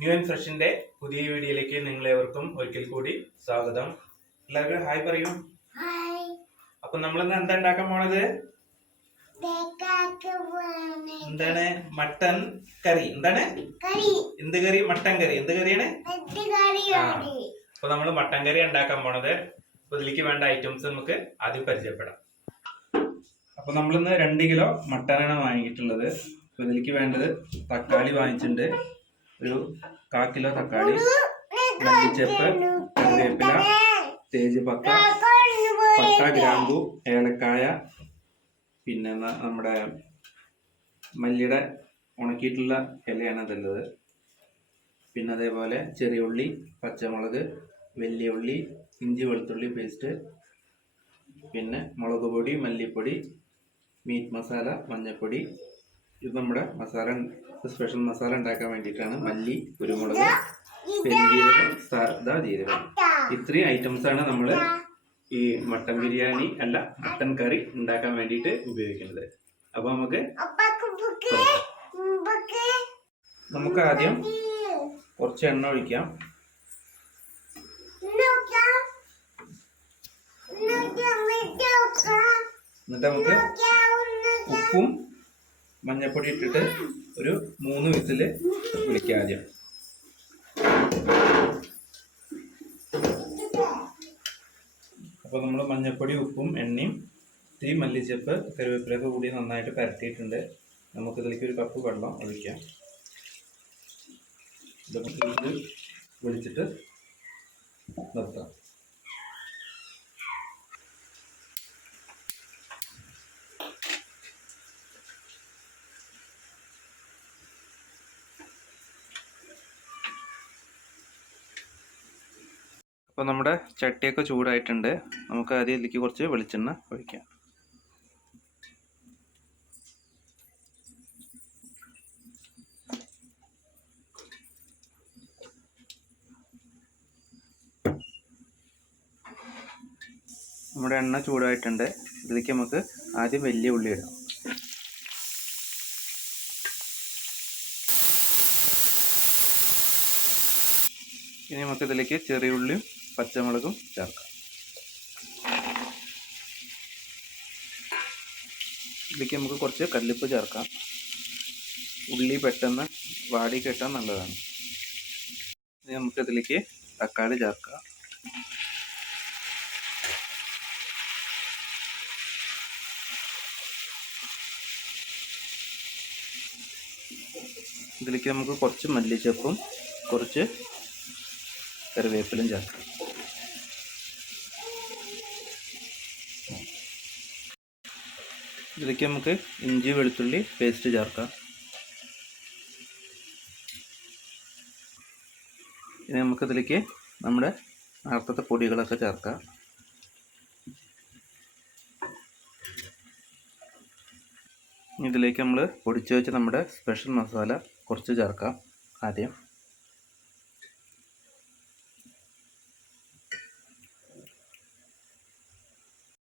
New and ഫ്രഷിന്റെ പുതിയ വീഡിയോയിലേക്ക് നിങ്ങളേവർക്കും ഒരിക്കൽ കൂടി സ്വാഗതം. എല്ലാവർക്കും ഹായ് പറയൂ. അപ്പൊ നമ്മളിന്ന് എന്താ ഉണ്ടാക്കാൻ പോണത്? എന്താണ്? മട്ടൻ കറി. എന്താണ്? എന്ത് കറി? മട്ടൻ കറി. എന്ത് കറിയാണ്? അപ്പൊ നമ്മള് മട്ടൻ കറി ഉണ്ടാക്കാൻ പോണത്. അപ്പൊ ഇതിലേക്ക് വേണ്ട ഐറ്റംസ് നമുക്ക് ആദ്യം പരിചയപ്പെടാം. അപ്പൊ നമ്മളിന്ന് 2 കിലോ മട്ടനാണ് വാങ്ങിയിട്ടുള്ളത്. അപ്പൊ ഇതിലേക്ക് വേണ്ടത് തക്കാളി വാങ്ങിച്ചിട്ടുണ്ട്, ഒരു 1/4 കിലോ തക്കാളി, മല്ലിച്ചപ്പ്, കറിവേപ്പില, തേജുപത്ത, പട്ട, ഗ്രാമ്പു, ഏലക്കായ, പിന്നെ നമ്മുടെ മല്ലിയുടെ ഉണക്കിയിട്ടുള്ള ഇലയാണ് ഇതുള്ളത്. പിന്നെ അതേപോലെ ചെറിയ ഉള്ളി, പച്ചമുളക്, വലിയ ഉള്ളി, ഇഞ്ചി വെളുത്തുള്ളി പേസ്റ്റ്, പിന്നെ മുളക് പൊടി, മല്ലിപ്പൊടി, മീറ്റ് മസാല, മഞ്ഞൾപ്പൊടി. ഇത് നമ്മുടെ മസാല, സ്പെഷ്യൽ മസാല ഉണ്ടാക്കാൻ വേണ്ടിയിട്ടാണ്. മല്ലി, കുരുമുളക്, പെരുംജീരകം, സാദാ ജീരകം. ഇത്രയും ഐറ്റംസാണ് നമ്മൾ ഈ മട്ടൻ ബിരിയാണി അല്ല മട്ടൻ കറി ഉണ്ടാക്കാൻ വേണ്ടിയിട്ട് ഉപയോഗിക്കുന്നത്. അപ്പൊ നമുക്ക് ആദ്യം കുറച്ച് എണ്ണ ഒഴിക്കാം. എന്നിട്ട് നമുക്ക് ഉപ്പും മഞ്ഞൾപ്പൊടി ഇട്ടിട്ട് ഒരു 3 വിസിൽ വിളിക്കാം ആദ്യം. അപ്പോൾ നമ്മൾ മഞ്ഞൾപ്പൊടി, ഉപ്പും എണ്ണയും ഇത്തിരി മല്ലിച്ചപ്പ്, കറിവേപ്പിലൊക്കെ കൂടി നന്നായിട്ട് പരത്തിയിട്ടുണ്ട്. നമുക്കിതിലേക്ക് ഒരു കപ്പ് വെള്ളം ഒഴിക്കാം. ഇത് വിളിച്ചിട്ട് നിർത്താം. അപ്പോൾ നമ്മുടെ ചട്ടിയൊക്കെ ചൂടായിട്ടുണ്ട്. നമുക്ക് ആദ്യം ഇതിലേക്ക് കുറച്ച് വെളിച്ചെണ്ണ ഒഴിക്കാം. നമ്മുടെ എണ്ണ ചൂടായിട്ടുണ്ട്. ഇതിലേക്ക് നമുക്ക് ആദ്യം വലിയ ഉള്ളി ഇടാം. ഇനി നമുക്ക് ഇതിലേക്ക് ചെറിയ ഉള്ളിയും പച്ചമുളകും ചേർക്കാം. ഇതിലേക്ക് നമുക്ക് കുറച്ച് കല്ലുപ്പ് ചേർക്കാം. ഉള്ളി പെട്ടെന്ന് വാടി കിട്ടാൻ നല്ലതാണ്. ഇനി നമുക്ക് ഇതിലേക്ക് തക്കാളി ചേർക്കാം. ഇതിലേക്ക് നമുക്ക് കുറച്ച് മല്ലിച്ചപ്പും കുറച്ച് കറിവേപ്പിലും ചേർക്കാം. ഇതിലേക്ക് നമുക്ക് ഇഞ്ചി വെളുത്തുള്ളി പേസ്റ്റ് ചേർക്കാം. ഇനി നമുക്കിതിലേക്ക് നമ്മുടെ നേരത്തെ പൊടികളൊക്കെ ചേർക്കാം. ഇതിലേക്ക് നമ്മൾ പൊടിച്ചു വെച്ച നമ്മുടെ സ്പെഷ്യൽ മസാല കുറച്ച് ചേർക്കാം ആദ്യം.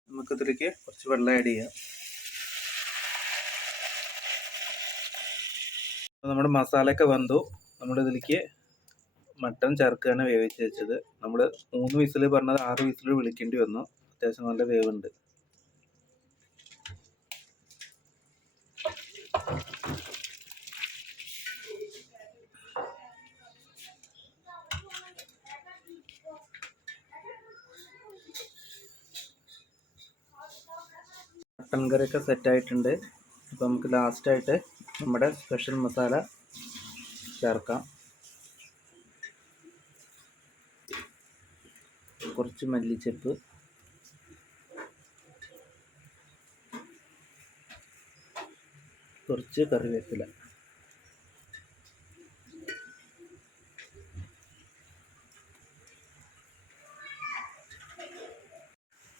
നമുക്കിതിലേക്ക് കുറച്ച് വെള്ളം ആഡ് ചെയ്യാം. നമ്മുടെ മസാലയൊക്കെ വെന്തു. നമ്മളിതിലേക്ക് മട്ടൻ ചേർക്കുകയാണ് വേവിച്ച് വെച്ചത്. നമ്മൾ 3 വിസിൽ പറഞ്ഞത് 6 വിസിൽ വിളിക്കേണ്ടി വന്നു. അത്യാവശ്യം നല്ല വേവുണ്ട്. മട്ടൻ കറിയൊക്കെ സെറ്റായിട്ടുണ്ട്. അപ്പോൾ നമുക്ക് ലാസ്റ്റായിട്ട് നമ്മുടെ സ്പെഷ്യൽ മസാല ചേർക്കാം. കുറച്ച് മല്ലിച്ചപ്പ്, കുറച്ച് കറിവേപ്പില,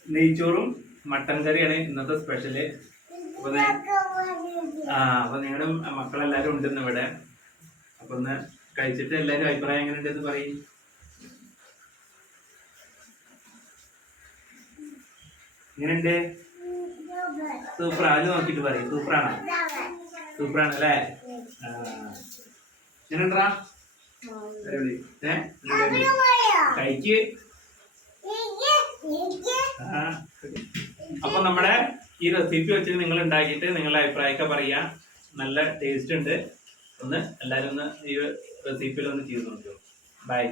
നെയ്ച്ചോറും മട്ടൻ കറിയാണ് ഇന്നത്തെ സ്പെഷ്യല്. അപ്പൊ നിങ്ങളുടെ മക്കളെല്ലാരും ഉണ്ടെന്ന് ഇവിടെ. അപ്പൊ ഒന്ന് കഴിച്ചിട്ട് എല്ലാരും അഭിപ്രായം എങ്ങനെ ഉണ്ടെന്ന് പറയും. എങ്ങനെയുണ്ട്? സൂപ്പറാ. അത് നോക്കിട്ട് പറയും. സൂപ്പറാണോ? സൂപ്പറാണല്ലേ? എങ്ങനെയുണ്ടാ? കഴിക്ക്. അപ്പൊ നമ്മുടെ ഈ റെസിപ്പി വെച്ചിട്ട് നിങ്ങൾ ഉണ്ടാക്കിയിട്ട് നിങ്ങളുടെ അഭിപ്രായമൊക്കെ പറയാ. നല്ല ടേസ്റ്റ് ഉണ്ട്. ഒന്ന് എല്ലാരും ഒന്ന് ഈ റെസിപ്പിയിൽ ഒന്ന് ചെയ്ത് നോക്കൂ. ബൈ.